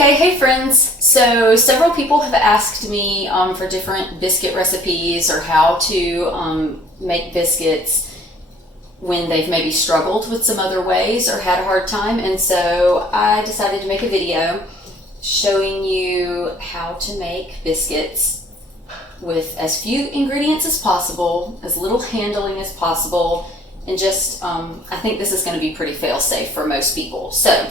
Okay, hey friends. So several people have asked me for different biscuit recipes or how to make biscuits when they've maybe struggled with some other ways or had a hard time. And so I decided to make a video showing you how to make biscuits with as few ingredients as possible, as little handling as possible, and just, I think this is going to be pretty fail-safe for most people. So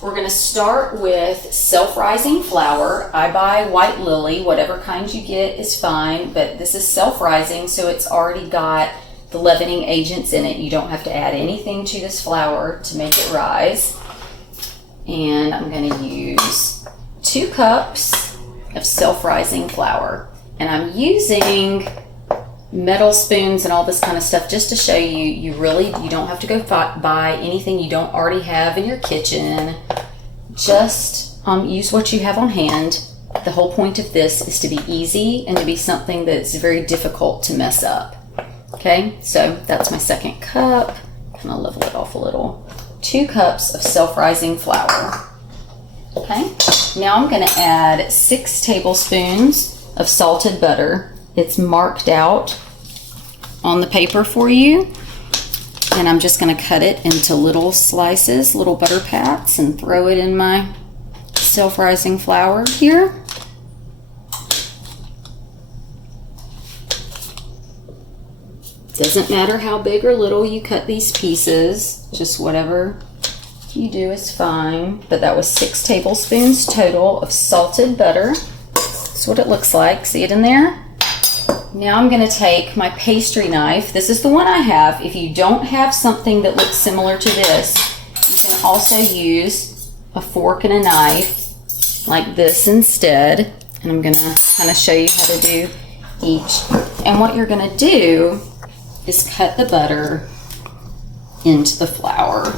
we're going to start with self-rising flour. I buy White Lily, whatever kind you get is fine, but this is self-rising, so it's already got the leavening agents in it. You don't have to add anything to this flour to make it rise. And I'm going to use 2 cups of self-rising flour. And I'm using metal spoons and all this kind of stuff just to show you, you don't have to go buy anything you don't already have in your kitchen. Just use what you have on hand. The whole point of this is to be easy and to be something that's very difficult to mess up. Okay, so that's my 2nd cup. Kind of level it off a little. 2 cups of self-rising flour. Okay, now I'm going to add 6 tablespoons of salted butter. It's marked out on the paper for you, and I'm just going to cut it into little slices, little butter pats, and throw it in my self-rising flour here. Doesn't matter how big or little you cut these pieces, just whatever you do is fine. But that was 6 tablespoons total of salted butter. That's what it looks like. See it in there? Now I'm going to take my pastry knife. This is the one I have. If you don't have something that looks similar to this, you can also use a fork and a knife like this instead. And I'm going to kind of show you how to do each. And what you're going to do is cut the butter into the flour.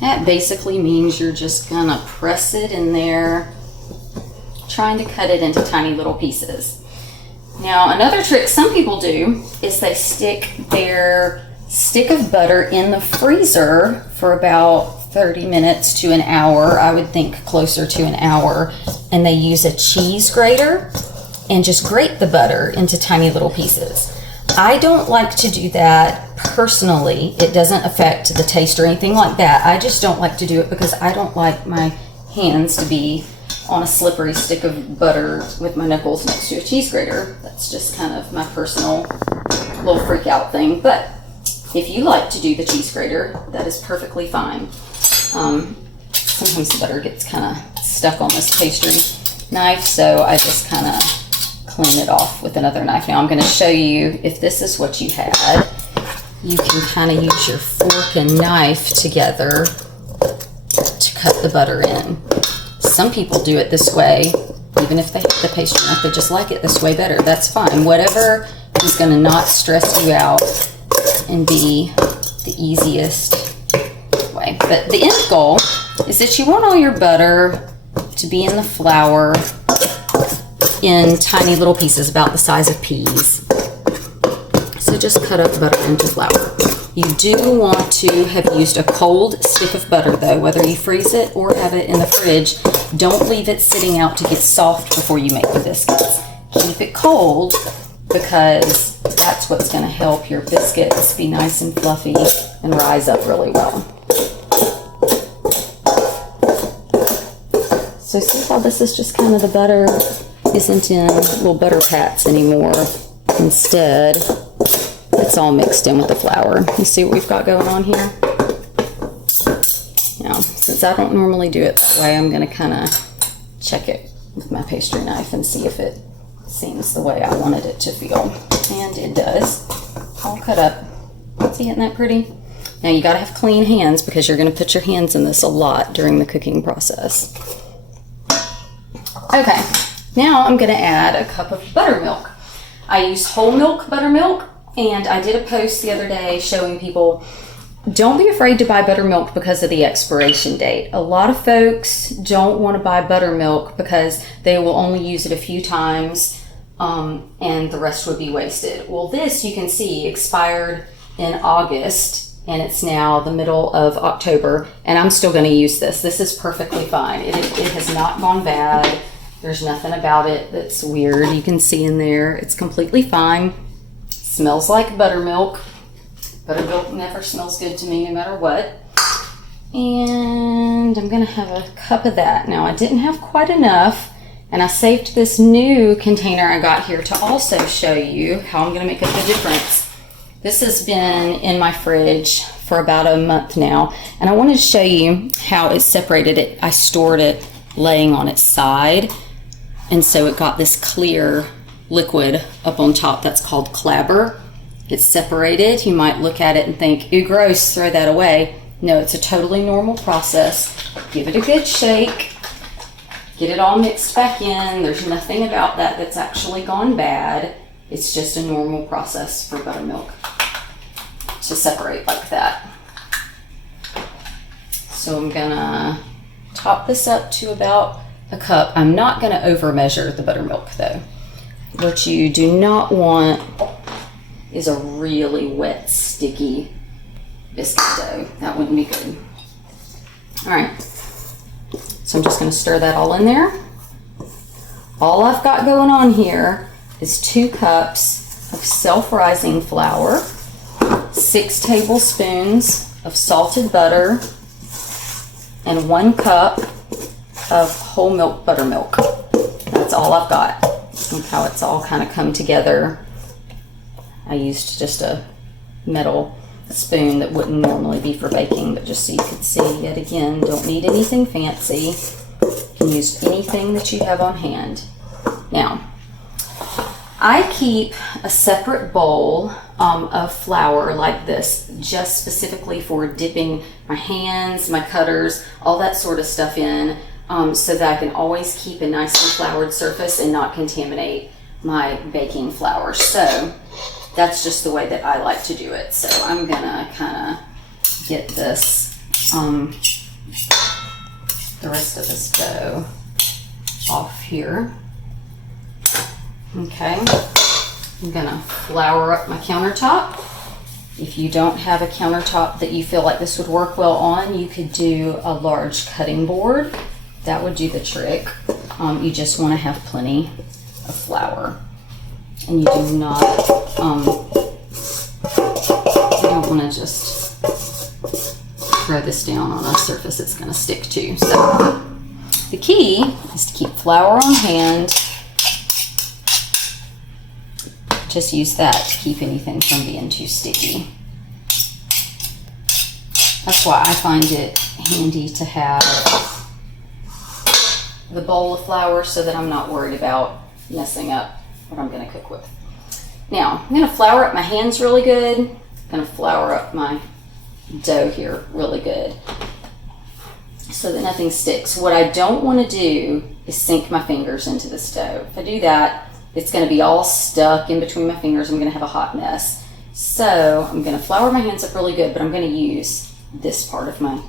That basically means you're just going to press it in there, trying to cut it into tiny little pieces. Now, another trick some people do is they stick their stick of butter in the freezer for about 30 minutes to an hour. I would think closer to an hour. And they use a cheese grater and just grate the butter into tiny little pieces. I don't like to do that personally. It doesn't affect the taste or anything like that. I just don't like to do it because I don't like my hands to be on a slippery stick of butter with my knuckles next to a cheese grater. That's just kind of my personal little freak out thing. But if you like to do the cheese grater, that is perfectly fine. Sometimes the butter gets kind of stuck on this pastry knife, so I just kind of clean it off with another knife. Now I'm going to show you, if this is what you had, you can kind of use your fork and knife together to cut the butter in. Some people do it this way, even if they have the pastry knife, they just like it this way better. That's fine. Whatever is going to not stress you out and be the easiest way. But the end goal is that you want all your butter to be in the flour in tiny little pieces about the size of peas. So just cut up butter into flour. You do want to have used a cold stick of butter though, whether you freeze it or have it in the fridge. Don't leave it sitting out to get soft before you make the biscuits. Keep it cold because that's what's going to help your biscuits be nice and fluffy and rise up really well. So see how this is just kind of the butter isn't in little butter pats anymore. Instead, it's all mixed in with the flour. You see what we've got going on here? Now, since I don't normally do it that way, I'm going to kind of check it with my pastry knife and see if it seems the way I wanted it to feel. And it does. All cut up. See, isn't that pretty? Now you got to have clean hands because you're going to put your hands in this a lot during the cooking process. Okay, now I'm going to add a cup of buttermilk. I use whole milk buttermilk, and I did a post the other day showing people, don't be afraid to buy buttermilk because of the expiration date. A lot of folks don't want to buy buttermilk because they will only use it a few times and the rest would be wasted. Well, this you can see expired in August and it's now the middle of October, and I'm still going to use this. This is perfectly fine. It has not gone bad. There's nothing about it that's weird. You can see in there, it's completely fine. Smells like buttermilk. Buttermilk never smells good to me no matter what. And I'm going to have a cup of that. Now, I didn't have quite enough, and I saved this new container I got here to also show you how I'm going to make up the difference. This has been in my fridge for about a month now, and I wanted to show you how it separated it. I stored it laying on its side, and so it got this clear liquid up on top that's called clabber. It's separated. You might look at it and think, ew, gross, throw that away. No, it's a totally normal process. Give it a good shake. Get it all mixed back in. There's nothing about that that's actually gone bad. It's just a normal process for buttermilk to separate like that. So I'm gonna top this up to about a cup. I'm not gonna over measure the buttermilk though. What you do not want is a really wet, sticky biscuit dough. That wouldn't be good. All right, so I'm just gonna stir that all in there. All I've got going on here is 2 cups of self-rising flour, 6 tablespoons of salted butter, and 1 cup of whole milk buttermilk. That's all I've got. Look how it's all kind of come together. I used just a metal spoon that wouldn't normally be for baking, but just so you could see, yet again, don't need anything fancy. You can use anything that you have on hand. Now, I keep a separate bowl of flour like this, just specifically for dipping my hands, my cutters, all that sort of stuff in, so that I can always keep a nicely floured surface and not contaminate my baking flour. So that's just the way that I like to do it. So I'm gonna kind of get this, the rest of this dough off here. Okay, I'm gonna flour up my countertop. If you don't have a countertop that you feel like this would work well on, you could do a large cutting board. That would do the trick. You just want to have plenty of flour, and you do not, you don't want to just throw this down on a surface it's going to stick to. So the key is to keep flour on hand. Just use that to keep anything from being too sticky. That's why I find it handy to have the bowl of flour so that I'm not worried about messing up what I'm going to cook with. Now, I'm going to flour up my hands really good. I'm going to flour up my dough here really good so that nothing sticks. What I don't want to do is sink my fingers into this dough. If I do that, it's going to be all stuck in between my fingers. I'm going to have a hot mess. So I'm going to flour my hands up really good, but I'm going to use this part of I'm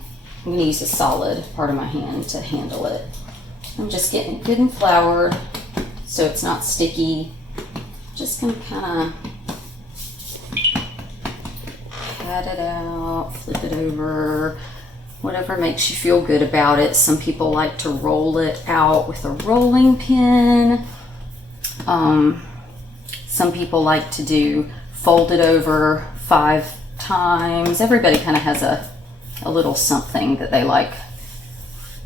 going to use a solid part of my hand to handle it. I'm just getting it good and floured so it's not sticky. Just going to kind of pat it out, flip it over, whatever makes you feel good about it. Some people like to roll it out with a rolling pin. Some people like to fold it over 5 times. Everybody kind of has a little something that they like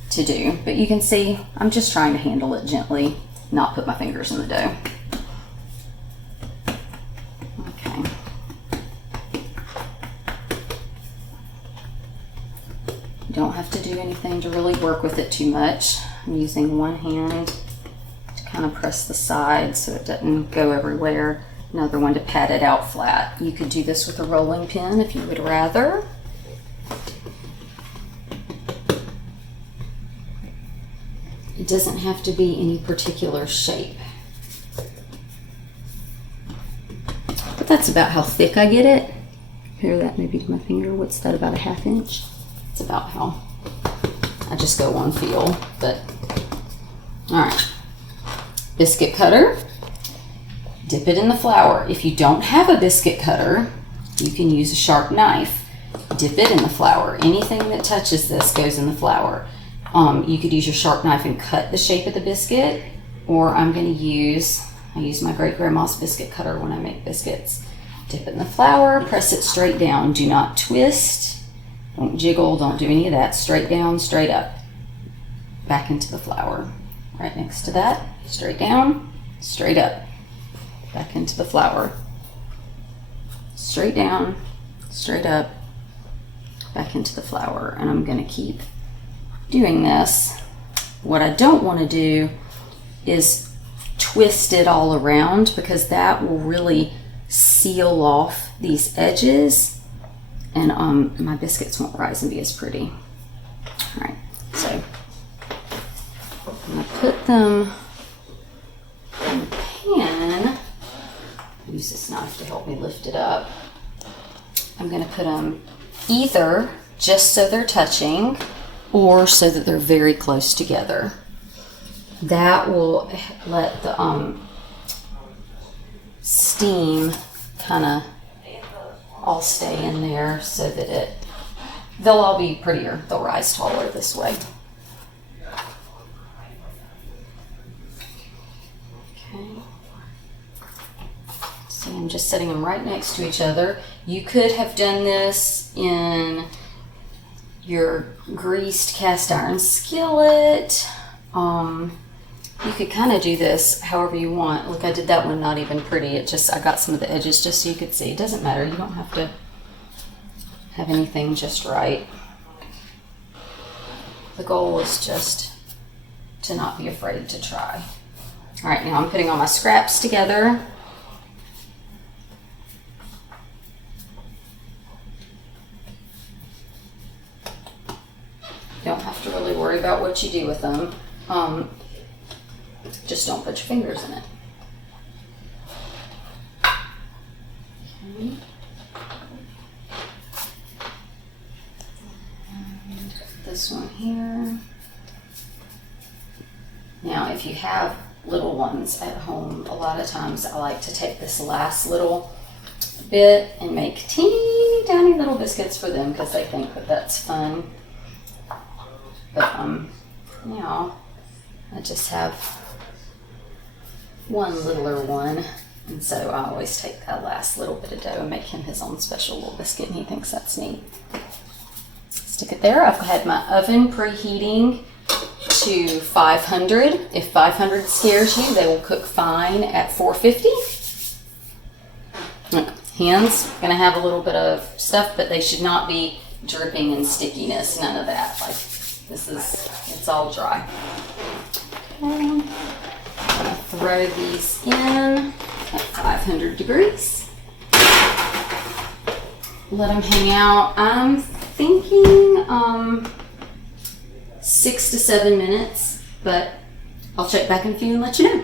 to do, but you can see I'm just trying to handle it gently, not put my fingers in the dough. Okay. You don't have to do anything to really work with it too much. I'm using one hand to kind of press the side so it doesn't go everywhere. Another one to pat it out flat. You could do this with a rolling pin if you would rather. It doesn't have to be any particular shape. But that's about how thick I get it. Compare that maybe to my finger. What's that, about a 1/2 inch? It's about how I just go on feel, but all right. Biscuit cutter, dip it in the flour. If you don't have a biscuit cutter, you can use a sharp knife. dip it in the flour. Anything that touches this goes in the flour. You could use your sharp knife and cut the shape of the biscuit, or I use my great grandma's biscuit cutter when I make biscuits. Dip it in the flour, press it straight down. Do not twist, don't jiggle, don't do any of that. Straight down, straight up. Back into the flour. Right next to that, straight down, straight up. Back into the flour. Straight down, straight up, back into the flour. And I'm gonna keep doing this. What I don't wanna do is twist it all around, because that will really seal off these edges, and my biscuits won't rise and be as pretty. All right, so I'm gonna put them in the pan. Use this knife to help me lift it up. I'm gonna put them either just so they're touching, or so that they're very close together. That will let the steam kind of all stay in there, so that they'll all be prettier. They'll rise taller this way. Okay. So I'm just setting them right next to each other. You could have done this in your greased cast iron skillet. You could kind of do this however you want. Look, I did that one not even pretty. I got some of the edges just so you could see. It doesn't matter. You don't have to have anything just right. The goal is just to not be afraid to try. All right, now I'm putting all my scraps together. You don't have to really worry about what you do with them. Just don't put your fingers in it. Okay. And this one here. Now, if you have little ones at home, a lot of times I like to take this last little bit and make teeny tiny little biscuits for them, because they think that that's fun. But now I just have one littler one, and so I always take that last little bit of dough and make him his own special little biscuit, and he thinks that's neat. Stick it there. I've had my oven preheating to 500. If 500 scares you, they will cook fine at 450. Hands gonna have a little bit of stuff, but they should not be dripping and stickiness. None of that. Like, it's all dry. Okay. I'm gonna throw these in at 500 degrees. Let them hang out. I'm thinking 6 to 7 minutes, but I'll check back in a few and let you know.